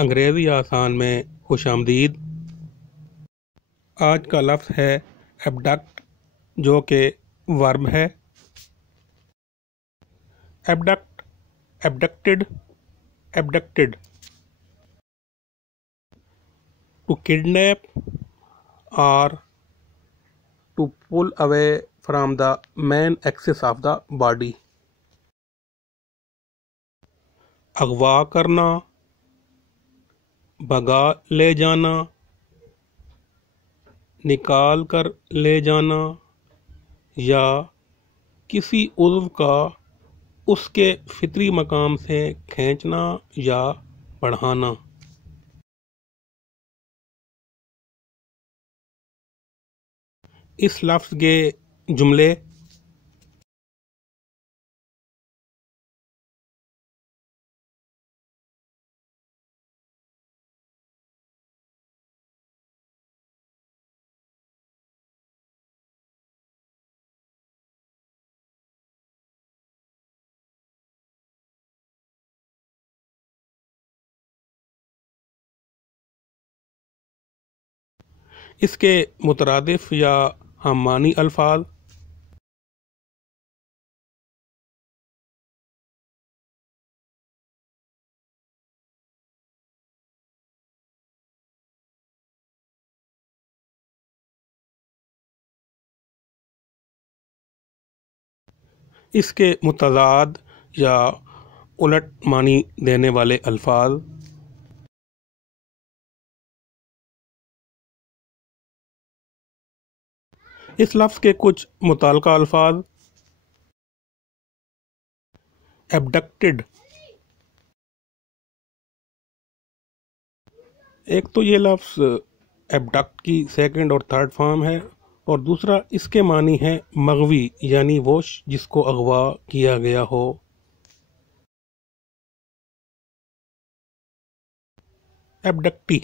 انگریزی آسان میں خوش آمدید۔ آج کا لفظ ہے ایبڈکٹ، جو کہ ورب ہے۔ Abduct, abducted, abducted. To kidnap اور to pull away from the main axis of the body. اغوا کرنا، بھگا لے جانا، نکال کر لے جانا، یا کسی عضو کا اس کے فطری مقام سے کھینچنا یا بڑھانا۔ اس لفظ کے جملے اس کے مترادف یا ہم معنی الفاظ: اس کے متضاد یا الٹ معنی دینے والے الفاظ: اس لفظ کے کچھ متعلقہ الفاظ: ایبڈکٹڈ، ایک تو یہ لفظ ایبڈکٹ کی سیکنڈ اور تھرڈ فارم ہے، اور دوسرا اس کے معنی ہے مغوی، یعنی وہ جس کو اغوا کیا گیا ہو۔ ایبڈکٹی،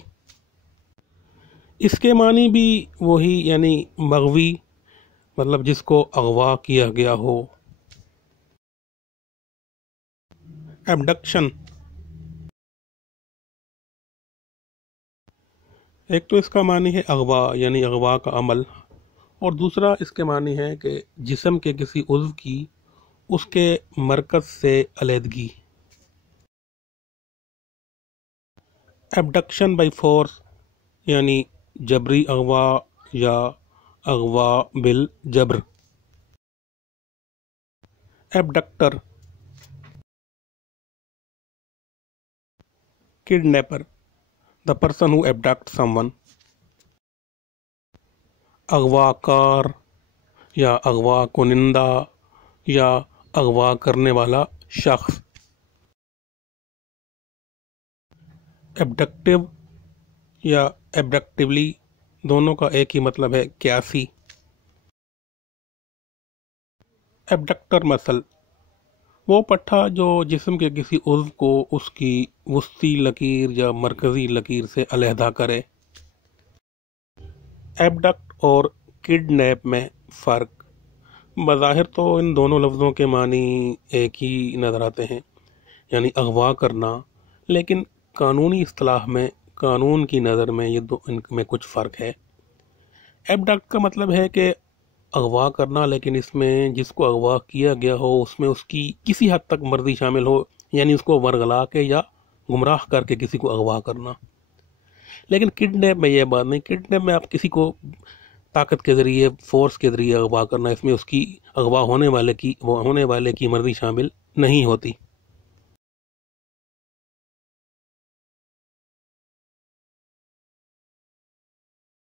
اس کے معنی بھی وہی، یعنی مغوی، مطلب جس کو اغوا کیا گیا ہو۔ ایبڈکشن، ایک تو اس کا معنی ہے اغوا، یعنی اغوا کا عمل، اور دوسرا اس کے معنی ہے کہ جسم کے کسی عضو کی اس کے مرکز سے علیحدگی۔ ایبڈکشن بائی فورس، یعنی جبری اغوا یا اغوا بالجبر۔ ایبڈکٹر، کڈنیپر، the person who abducts someone۔ اغوا کار یا اغوا کنندہ یا اغوا کرنے والا شخص۔ ایبڈکٹیو یا ایبڈکٹیولی، دونوں کا ایک ہی مطلب ہے، قیاسی۔ ایبڈکٹر مسل، وہ پٹھا جو جسم کے کسی عضو کو اس کی وسطی لکیر یا مرکزی لکیر سے علیحدہ کرے۔ ایبڈکٹ اور کڈنیپ میں فرق: بظاہر تو ان دونوں لفظوں کے معنی ایک ہی نظر آتے ہیں، یعنی اغوا کرنا، لیکن قانونی اصطلاح میں، قانون کی نظر میں ان میں کچھ فرق ہے۔ ایبڈکٹ کا مطلب ہے کہ اغوا کرنا، لیکن اس میں جس کو اغوا کیا گیا ہو اس میں اس کی کسی حد تک مرضی شامل ہو، یعنی اس کو ورغلا کے یا گمراہ کر کے کسی کو اغوا کرنا۔ لیکن کڈنیپ میں یہ بات نہیں، کڈنیپ میں آپ کسی کو طاقت کے ذریعے، فورس کے ذریعے اغوا کرنا، اس میں اس کی اغوا ہونے والے کی مرضی شامل نہیں ہوتی۔